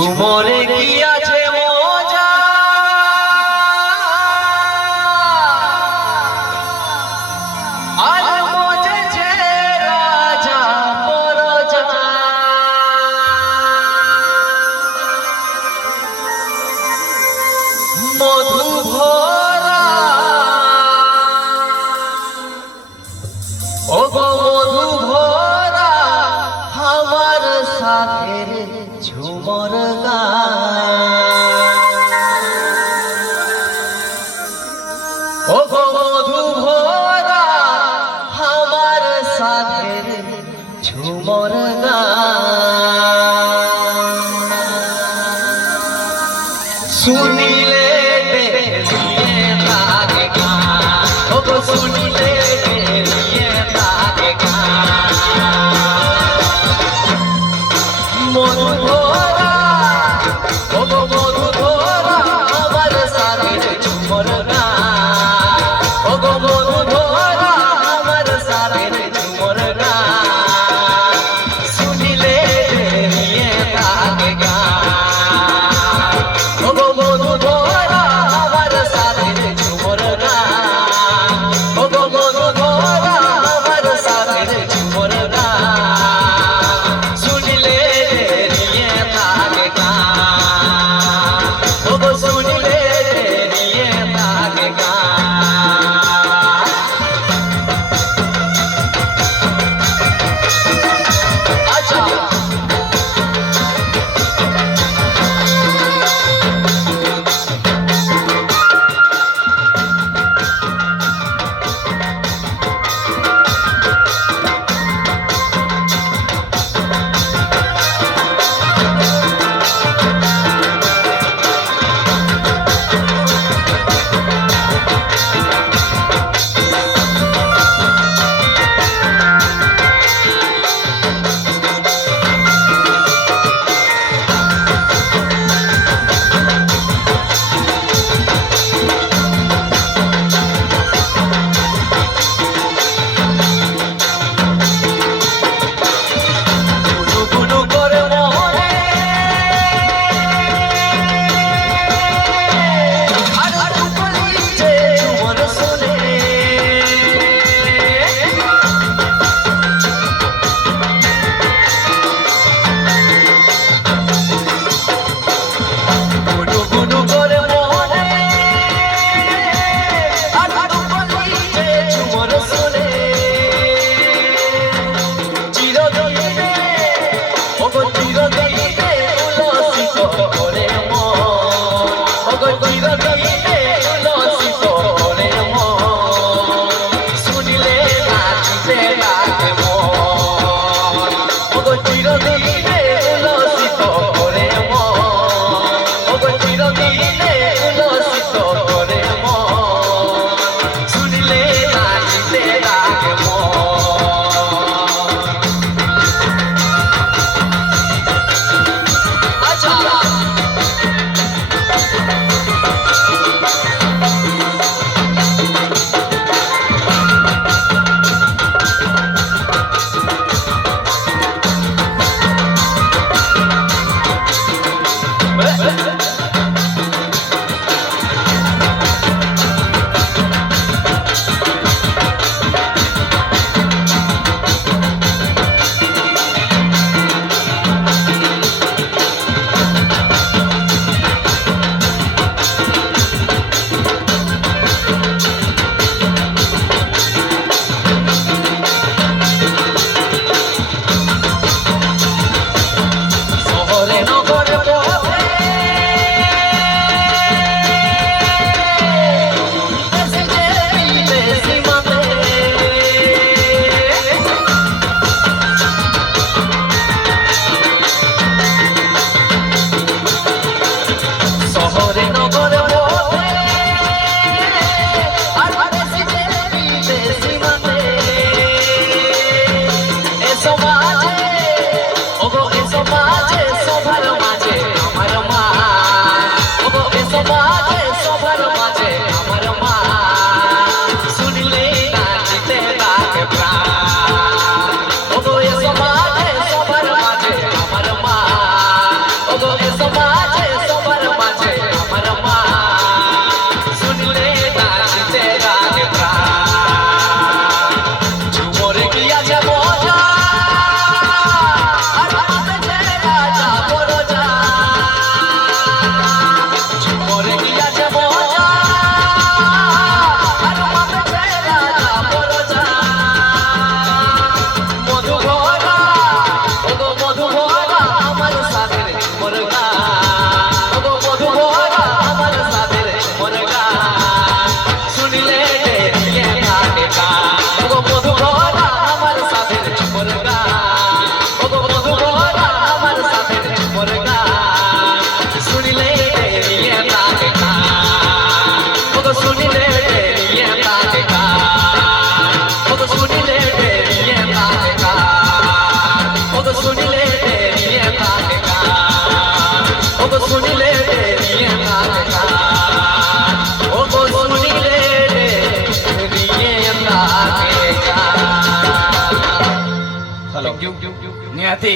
ঝুমরে কি আছে মজা, আর মজেছে রাজা পরজা। মধু ভরা ও গো মধু ভরা আমার সাথের ঝুমর গান। ও গো মধু ভরা আমার সাথের ঝুমর গান। শুনিলে বেরিয়ে লাগে গান, ও গো শুনিলে বেরিয়ে লাগে গান। মধু ধরা ও গো মধু ধরা আমার সাথের ঝুমর গান। ও গো মধু ধরা আমার সাথের ঝুমর গান। শুনিলে বেরিয়ে লাগে গান, ও গো মধু ধরা আমার সাথের ঝুমর গান। ও গো মধু ধরা আমার সাথের ঝুমর গান। শুনিলে বেরিয়ে লাগে গান, ও গো শুনিলে বেরিয়ে লাগে গান। আচ্ছা নিয়াতি